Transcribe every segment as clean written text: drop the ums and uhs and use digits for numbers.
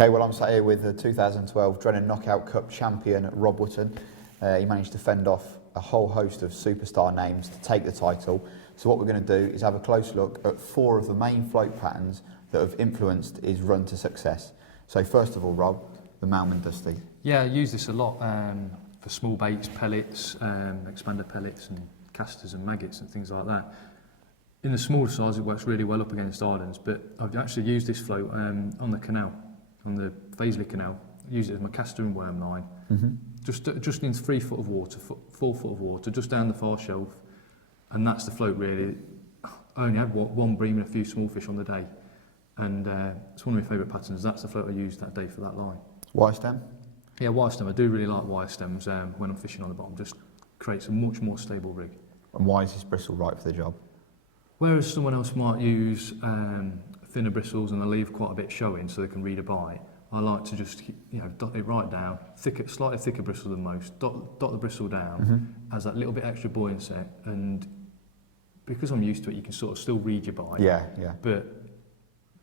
Okay, well I'm sat here with the 2012 Drennan Knockout Cup champion Rob Wooton. He managed to fend off a whole host of superstar names to take the title. So what we're going to do is have a close look at 4 of the main float patterns that have influenced his run to success. So first of all, Rob, the Malman Dusty. Yeah, I use this a lot for small baits, pellets, expander pellets and casters and maggots and things like that. In the smaller size it works really well up against islands, but I've actually used this float on the canal, on the Paisley Canal. I use it as my caster and worm line. Just in 3 foot of water, 4 foot of water, just down the far shelf, and that's the float really. I only had one bream and a few small fish on the day, and it's one of my favourite patterns. That's the float I used that day for that line. Wire stem? Yeah, wire stem. I do really like wire stems when I'm fishing on the bottom. Just creates a much more stable rig. And why is this bristle right for the job? Whereas someone else might use thinner bristles and they leave quite a bit showing so they can read a bite, I like to just dot it right down, slightly thicker bristle than most, dot the bristle down, as that little bit extra buoyancy, and because I'm used to it, you can sort of still read your bite. Yeah. But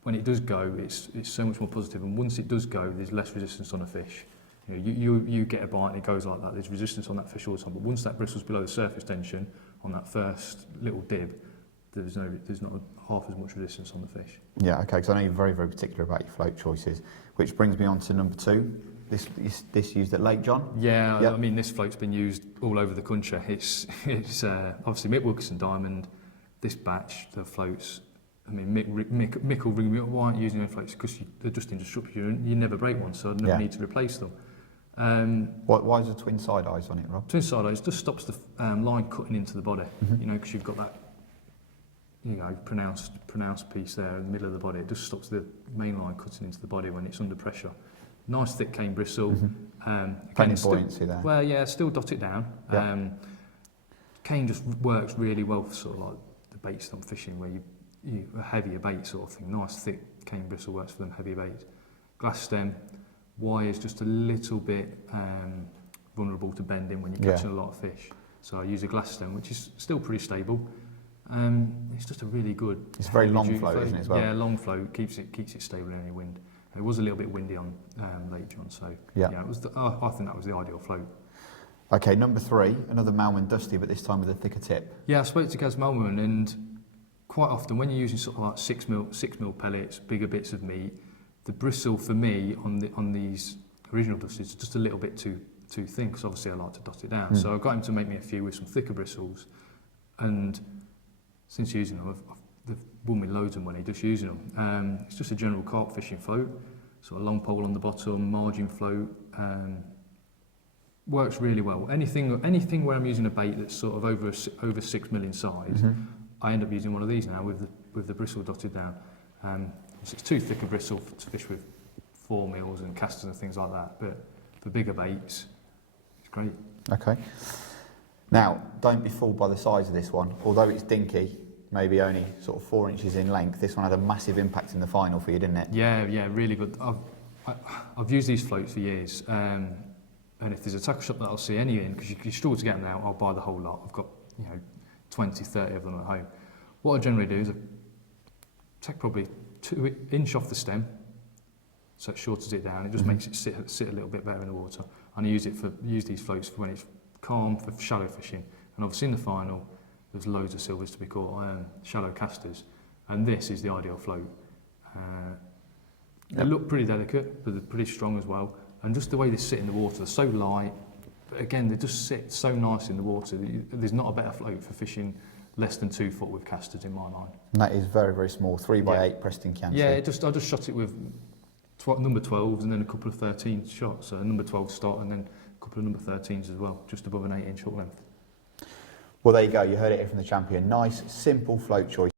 when it does go, it's so much more positive, and once it does go, there's less resistance on a fish. You get a bite and it goes like that, there's resistance on that fish all the time, but once that bristle's below the surface tension on that first little dib, there's not half as much resistance on the fish. Yeah, okay, because I know you're very, very particular about your float choices, which brings me on to number 2. This used at Lake John? Yeah, yep. I mean, this float's been used all over the country. It's obviously Mick Wilkinson Diamond, this batch, the floats. I mean, Mick will ring me up, why aren't you using your floats? Because they're just indestructible, you never break one, so I never need to replace them. Why is the twin side eyes on it, Rob? Twin side eyes just stops the line cutting into the body, because you've got that pronounced piece there in the middle of the body. It just stops the main line cutting into the body when it's under pressure. Nice thick cane bristle. Plenty of buoyancy there. Well, yeah, still dot it down. Yeah. Cane just works really well for sort of like the baits that I'm fishing, where you a heavier bait sort of thing. Nice thick cane bristle works for them heavier baits. Glass stem, wire is just a little bit vulnerable to bending when you're catching a lot of fish. So I use a glass stem, which is still pretty stable. It's just a really good. It's very long float, isn't it, as well? Yeah, long float keeps it stable in any wind. And it was a little bit windy on Lake John, so it was. I think that was the ideal float. Okay, number 3, another Malman Dusty, but this time with a thicker tip. Yeah, I spoke to Gaz Malman, and quite often when you're using sort of like 6 mil pellets, bigger bits of meat, the bristle for me on these original Dusties is just a little bit too thin, because obviously I like to dot it down. So I got him to make me a few with some thicker bristles, and since using them, they've won me loads of money just using them. It's just a general carp fishing float, sort of long pole on the bottom, margin float. Works really well. Anything where I'm using a bait that's sort of over 6 mil in size, I end up using one of these now with the bristle dotted down. It's too thick a bristle to fish with 4 mils and casters and things like that, but for bigger baits, it's great. Okay. Now, don't be fooled by the size of this one. Although it's dinky, maybe only sort of 4 inches in length, this one had a massive impact in the final for you, didn't it? Yeah, really good. I've used these floats for years, and if there's a tackle shop that I'll see any in, because you struggle to get them now, I'll buy the whole lot. I've got 20, 30 of them at home. What I generally do is I take probably 2 inch off the stem, so it shortens it down. It just makes it sit a little bit better in the water. And I use these floats for when it's calm, for shallow fishing. And obviously in the final, there's loads of silvers to be caught, shallow casters. And this is the ideal float. They look pretty delicate, but they're pretty strong as well. And just the way they sit in the water, they're so light. But again, they just sit so nice in the water. There's not a better float for fishing less than 2 foot with casters in my mind. And that is very, very small, 3x8 Preston Chianti. Yeah, I just shot it with number 12s and then a couple of 13 shots. So a number 12 start and then a couple of number 13s as well, just above an 8 inch hook length. Well, there you go. You heard it here from the champion. Nice, simple float choice.